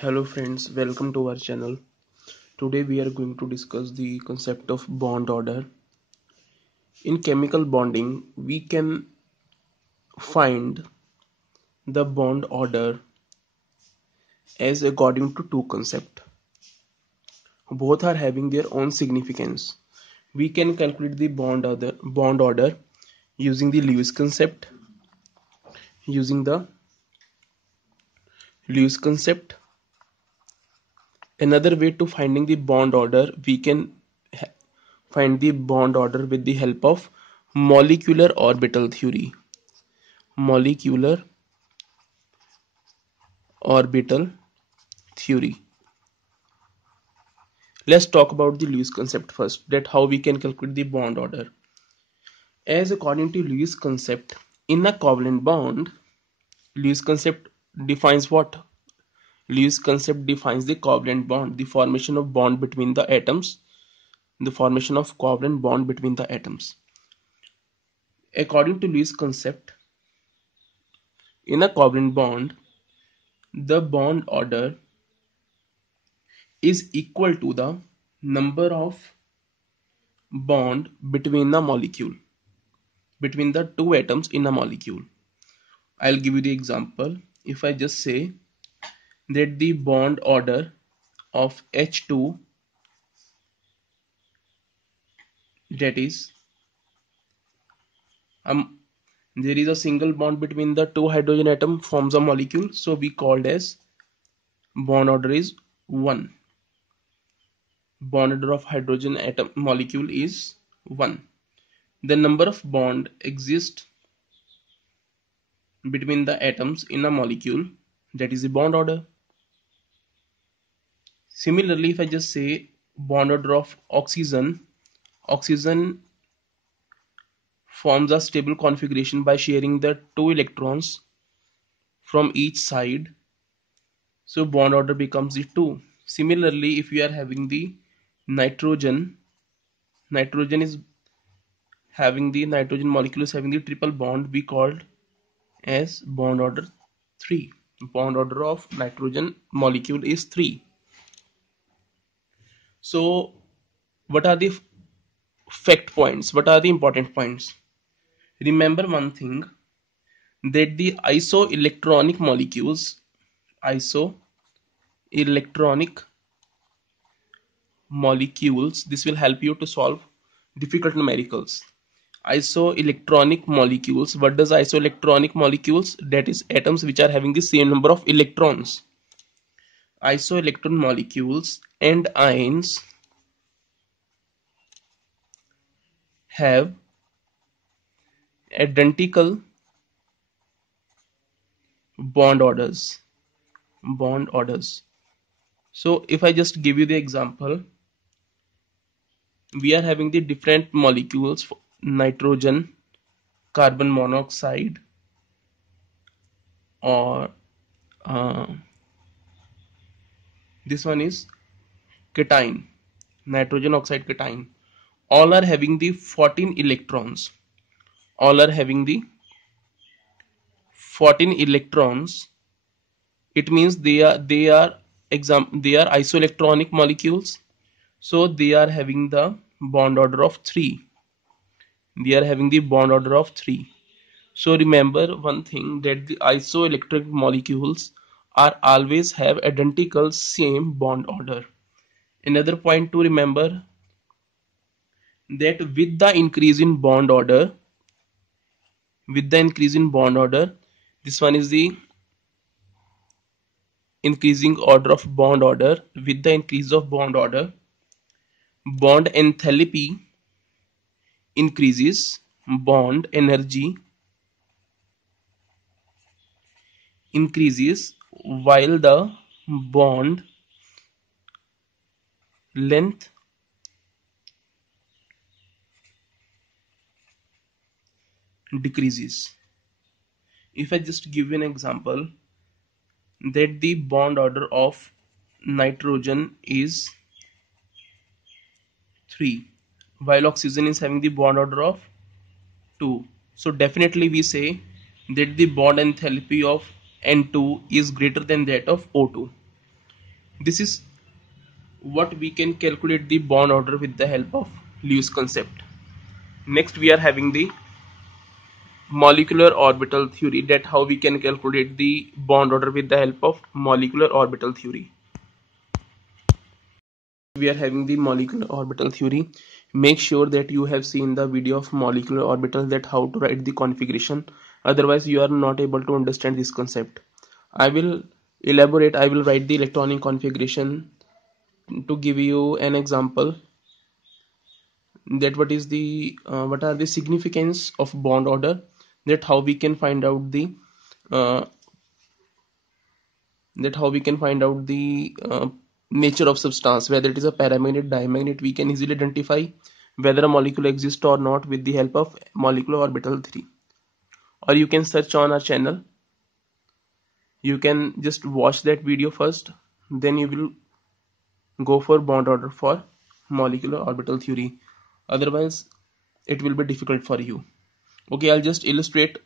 Hello friends, welcome to our channel. Today we are going to discuss the concept of bond order. In chemical bonding, we can find the bond order as according to two concepts. Both are having their own significance. We can calculate the bond order using the Lewis concept. Using the Lewis concept, another way to finding the bond order, we can find the bond order with the help of molecular orbital theory. Molecular orbital theory. Let's talk about the Lewis concept first, that how we can calculate the bond order. As according to Lewis concept, in a covalent bond, Lewis concept defines what? Lewis concept defines the covalent bond, the formation of bond between the atoms, the formation of covalent bond between the atoms. According to Lewis concept, in a covalent bond, the bond order is equal to the number of bond between the two atoms in a molecule. I'll give you the example. If I just say that the bond order of H2, that is there is a single bond between the two hydrogen atom forms a molecule, so we called as bond order is 1. Bond order of hydrogen atom molecule is 1. The number of bond exists between the atoms in a molecule, that is the bond order. Similarly, if I just say bond order of oxygen forms a stable configuration by sharing the 2 electrons from each side, so bond order becomes the 2. Similarly, if we are having the nitrogen is having the nitrogen molecule is having the triple bond, we called as bond order 3. Bond order of nitrogen molecule is 3. So what are the fact points? What are the important points? Remember one thing, that the isoelectronic molecules, this will help you to solve difficult numericals. Isoelectronic molecules, what does isoelectronic molecules? That is atoms which are having the same number of electrons. Isoelectron molecules and ions have identical bond orders. So if I just give you the example, we are having the different molecules for nitrogen, carbon monoxide, or this one is cation, nitrogen oxide cation. All are having the 14 electrons. It means they are isoelectronic molecules, so they are having the bond order of 3. So remember one thing, that the isoelectric molecules are always have identical same bond order. Another point to remember, that with the increase in bond order, this one is the increasing order of bond order. With the increase of bond order, bond enthalpy increases, bond energy increases, while the bond length decreases. If I just give you an example, that the bond order of nitrogen is 3, while oxygen is having the bond order of 2. So definitely we say that the bond enthalpy of N2 is greater than that of O2. This is what we can calculate the bond order with the help of Lewis concept. Next we are having the molecular orbital theory, that how we can calculate the bond order with the help of molecular orbital theory. We are having the molecular orbital theory. Make sure that you have seen the video of molecular orbitals, that how to write the configuration, otherwise you are not able to understand this concept. I will elaborate, I will write the electronic configuration to give you an example, that what are the significance of bond order, that how we can find out the uh, nature of substance, whether it is a paramagnet, diamagnet. We can easily identify whether a molecule exists or not with the help of molecular orbital theory. Or you can search on our channel, you can just watch that video first, then you will go for bond order for molecular orbital theory, otherwise it will be difficult for you. Okay, I'll just illustrate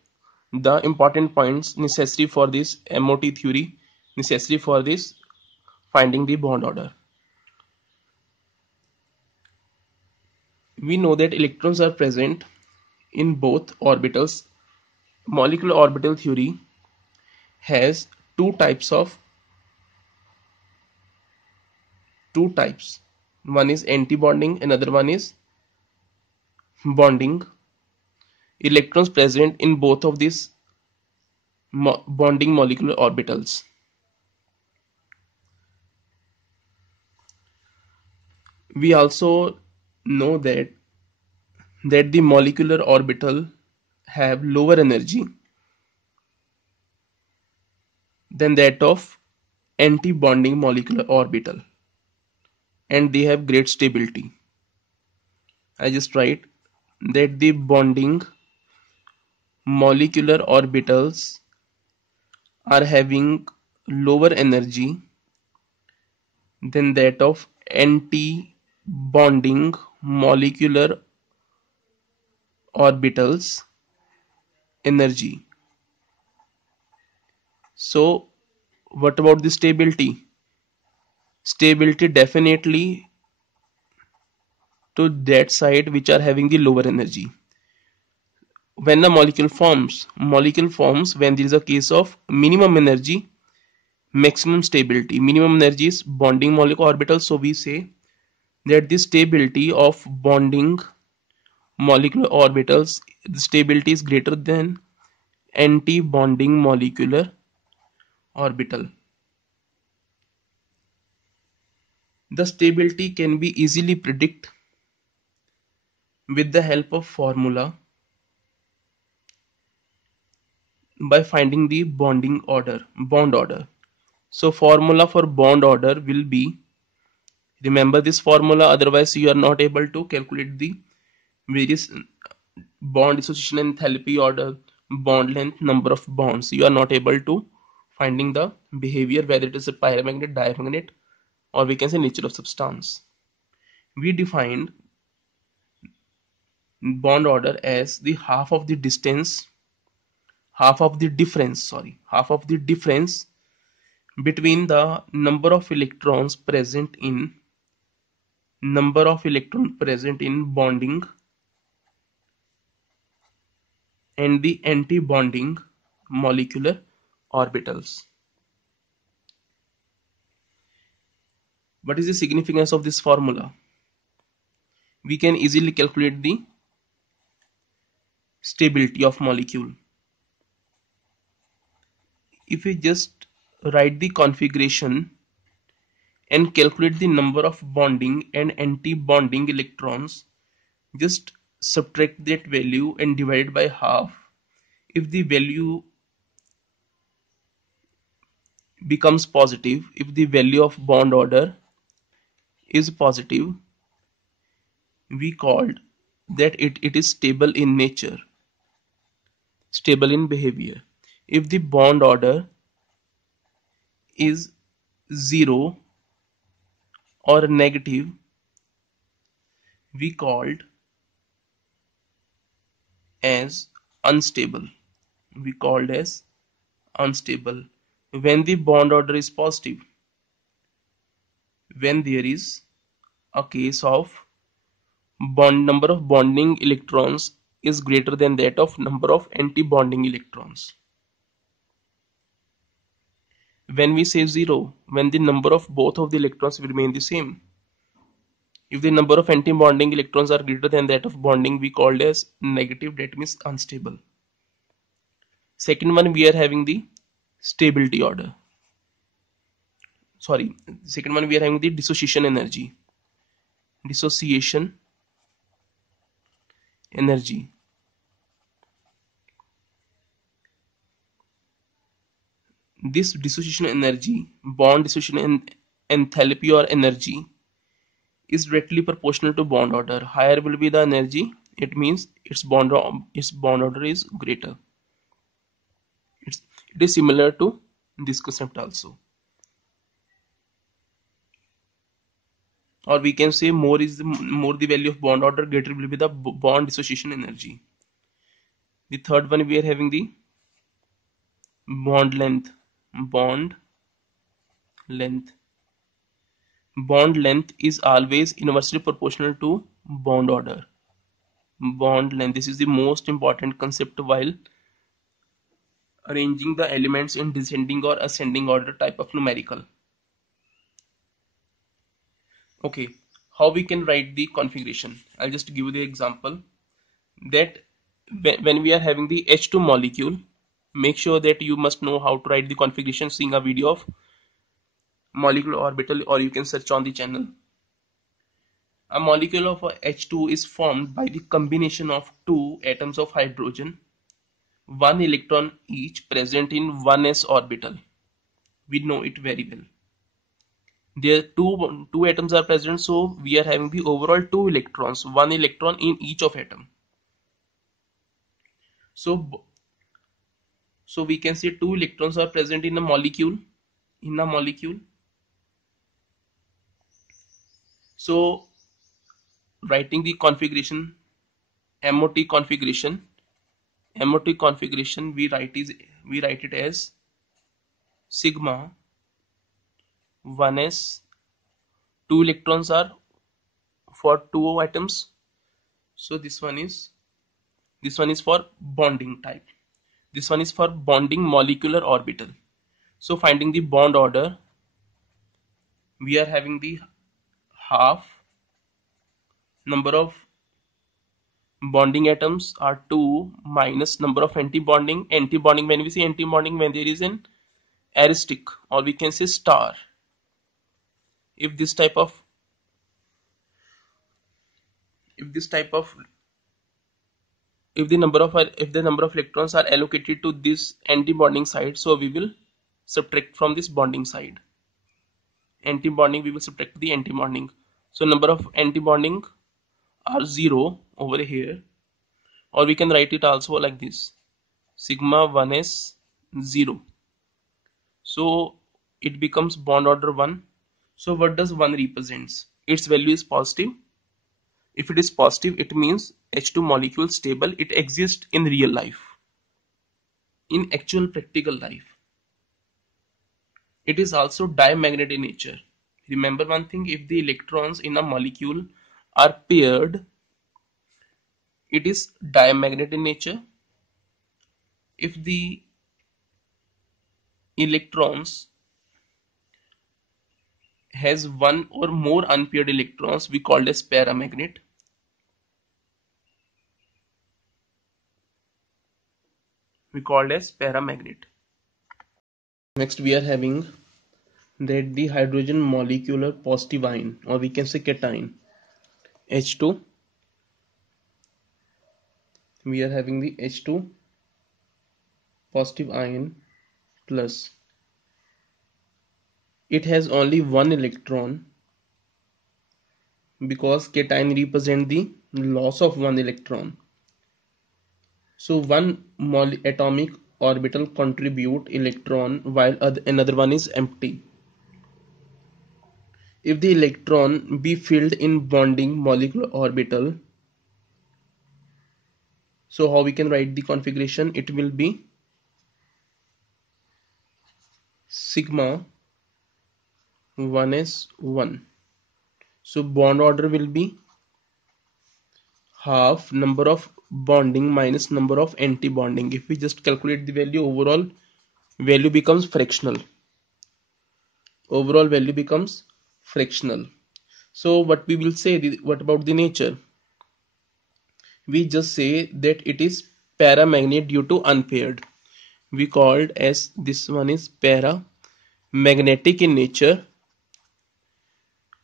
the important points necessary for this MOT theory, necessary for this finding the bond order. We know that electrons are present in both orbitals. Molecular orbital theory has two types. One is anti-bonding, another one is bonding. Electrons present in both of these bonding molecular orbitals. We also know that the molecular orbital have lower energy than that of anti-bonding molecular orbital, and they have great stability. I just write that the bonding molecular orbitals are having lower energy than that of anti-bonding molecular orbitals energy. So what about the stability? Stability definitely to that side which are having the lower energy. When a molecule forms when there is a case of minimum energy, maximum stability. Minimum energy is bonding molecular orbital, so we say that the stability of bonding molecular orbitals, the stability is greater than anti-bonding molecular orbital. The stability can be easily predicted with the help of formula by finding the bond order. So formula for bond order will be, remember this formula, otherwise you are not able to calculate the various bond dissociation enthalpy order, bond length, number of bonds. You are not able to finding the behavior, whether it is a paramagnet, diamagnet, or we can say nature of substance. We defined bond order as the half of the difference between the number of electrons present in bonding and the anti-bonding molecular orbitals. What is the significance of this formula? We can easily calculate the stability of molecule. If we just write the configuration and calculate the number of bonding and anti-bonding electrons, just subtract that value and divide by half. If the value becomes positive, if the value of bond order is positive, we called that it is stable in nature, stable in behavior. If the bond order is 0 or negative, we called as unstable. We called as unstable. When the bond order is positive, when there is a case of bond number of bonding electrons is greater than that of number of anti-bonding electrons. When we say 0, when the number of both of the electrons will remain the same. If the number of anti-bonding electrons are greater than that of bonding, we called as negative, that means unstable. Second one, we are having the stability order. Sorry, second one we are having the dissociation energy. Dissociation energy. This dissociation energy, bond dissociation enthalpy or energy, is directly proportional to bond order. Higher will be the energy, it means its bond order is greater. It is similar to this concept also. Or we can say more the value of bond order, greater will be the bond dissociation energy. The third one we are having the bond length. Bond length. Bond length is always inversely proportional to bond order. Bond length. This is the most important concept while arranging the elements in descending or ascending order type of numerical. Okay, how we can write the configuration? I'll just give you the example that when we are having the H2 molecule, make sure that you must know how to write the configuration, seeing a video of molecular orbital, or you can search on the channel. A molecule of H2 is formed by the combination of two atoms of hydrogen, one electron each present in 1s orbital. We know it very well. There two atoms are present, so we are having the overall two electrons, one electron in each of atom. So we can say two electrons are present in a molecule. So writing the configuration, MOT configuration, we write it as sigma 1s. Two electrons are for two atoms, so this one is for bonding type, this one is for bonding molecular orbital. So finding the bond order, we are having the half number of bonding atoms are 2 minus number of anti-bonding. When we say anti-bonding, when there is an aristic, or we can say star. If this type of if the number of electrons are allocated to this anti-bonding side, so we will subtract from this bonding side. Anti-bonding, we will subtract the anti-bonding. So number of anti-bonding are 0 over here, or we can write it also like this, sigma 1s 0. So it becomes bond order 1. So what does 1 represents? Its value is positive. If it is positive, it means H2 molecule stable. It exists in real life, in actual practical life. It is also diamagnet in nature. Remember one thing, if the electrons in a molecule are paired, it is diamagnet in nature. If the electrons has one or more unpaired electrons, we call as paramagnet. Next we are having that the hydrogen molecular positive ion, or we can say cation, H2. We are having the H2 positive ion plus. It has only one electron because cation represent the loss of one electron. So one atomic orbital contribute electron while another one is empty. If the electron be filled in bonding molecular orbital, so how we can write the configuration? It will be sigma 1s1. So bond order will be half number of bonding minus number of anti-bonding. If we just calculate the value, overall value becomes fractional. Overall value becomes fractional. So what we will say, what about the nature? We just say that it is paramagnet due to unpaired. We called as this one is paramagnetic in nature.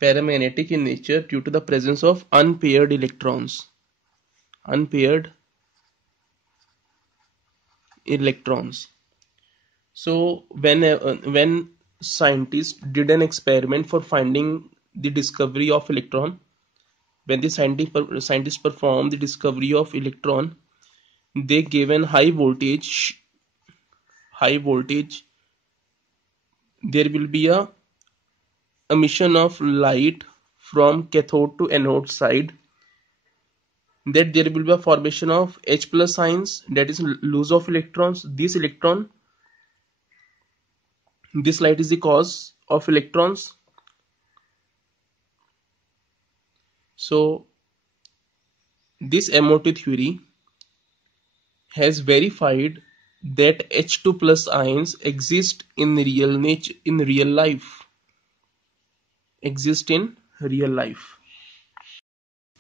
Paramagnetic in nature due to the presence of unpaired electrons. Unpaired electrons. So when scientists did an experiment for finding the discovery of electron, when the scientists performed the discovery of electron, they gave an high voltage. There will be a emission of light from cathode to anode side, that there will be a formation of H plus ions, that is loss of electrons. This light is the cause of electrons. So this MOT theory has verified that H2 plus ions exist in real life.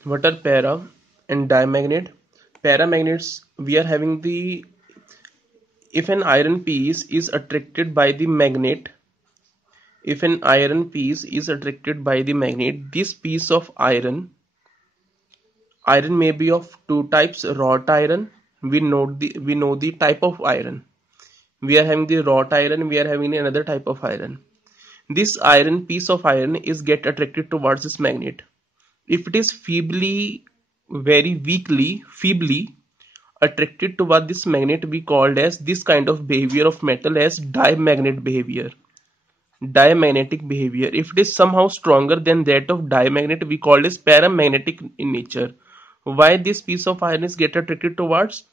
What are para and diamagnet? Paramagnets, we are having the, if an iron piece is attracted by the magnet, this piece of iron may be of two types: wrought iron. We know the type of iron. We are having the wrought iron, we are having another type of iron. This piece of iron is get attracted towards this magnet. If it is feebly attracted toward this magnet, we called as this kind of behavior of metal as diamagnetic behavior. If it is somehow stronger than that of diamagnet, we call as paramagnetic in nature. Why this piece of iron is get attracted towards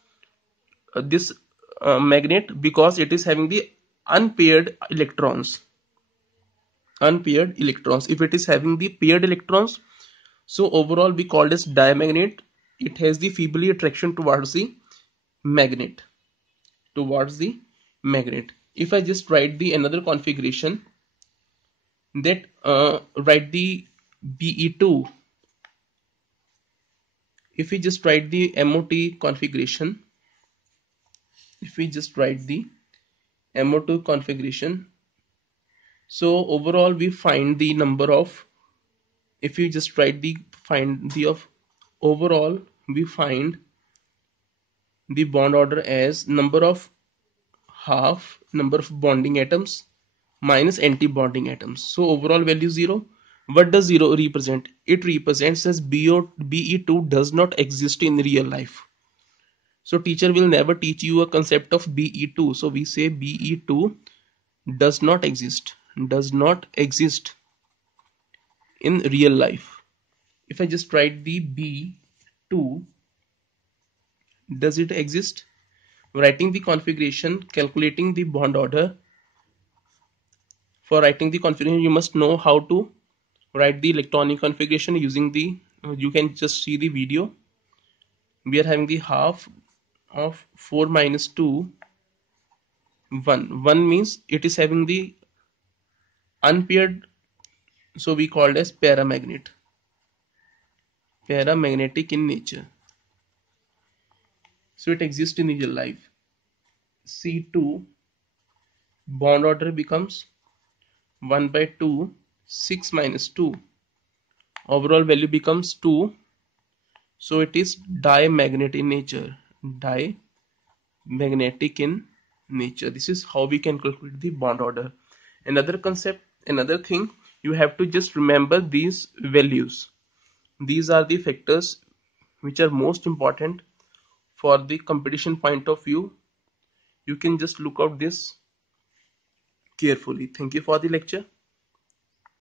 this magnet? Because it is having the unpaired electrons. If it is having the paired electrons, so overall we call this diamagnet. It has the feebly attraction towards the magnet. If I just write the another configuration, that write the Be2. If we just write the MOT configuration, so overall we find the number of, if you just write the overall we find the bond order as number of bonding atoms minus anti-bonding atoms. So overall value 0. What does 0 represent? It represents as Be2 does not exist in real life. So teacher will never teach you a concept of Be2. So we say Be2 does not exist in real life. If I just write the B2, does it exist? Writing the configuration, calculating the bond order. For writing the configuration, you must know how to write the electronic configuration using the, you can just see the video. We are having the half of 4 minus 2, 1. 1 means it is having the unpaired, so we called as paramagnetic in nature. So it exists in real life. C2, bond order becomes 1 by 2, 6 minus 2. Overall value becomes 2. So it is diamagnetic in nature. This is how we can calculate the bond order. Another thing, you have to just remember these values. These are the factors which are most important for the competition point of view. You can just look out this carefully. Thank you for the lecture.